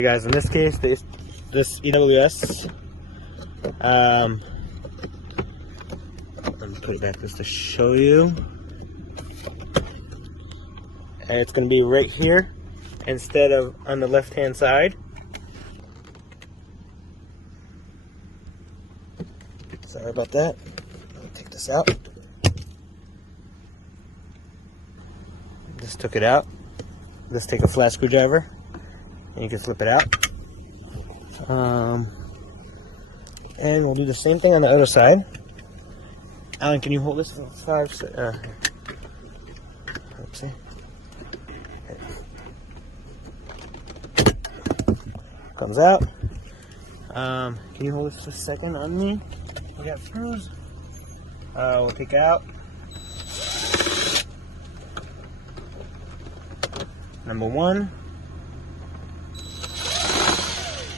Hey guys, in this case, this EWS, let me put it back just to show you. And it's going to be right here instead of on the left hand side. Sorry about that. Let me take this out. Just took it out. Let's take a flat screwdriver and you can flip it out. And we'll do the same thing on the other side. Alan, can you hold this for 5 seconds? Oopsie. Comes out. Can you hold this for a second on me? We got screws. We'll take out number 1.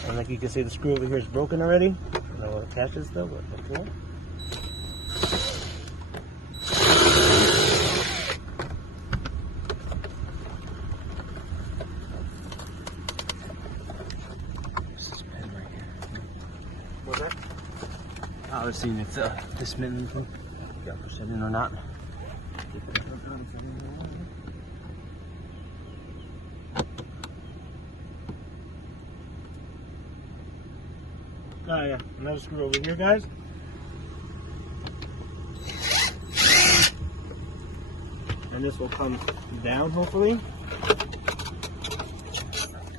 And like you can see, the screw over here is broken already. I don't know what it attaches though, but okay. What's that? I was seeing if this mitten got pushed in or not. Oh yeah, another screw over here, guys. And this will come down, hopefully.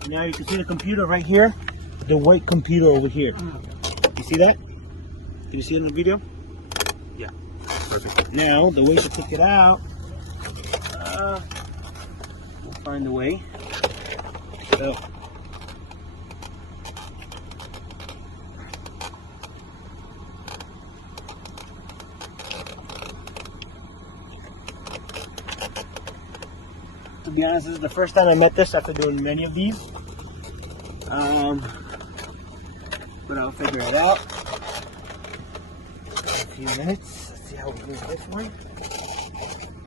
Now you can see the computer right here. The white computer over here. You see that? Can you see it in the video? Yeah, perfect. Now, the way to take it out, we'll find a way. So, to be honest, this is the first time I met this after doing many of these. But I'll figure it out in a few minutes. Let's see how we do this one.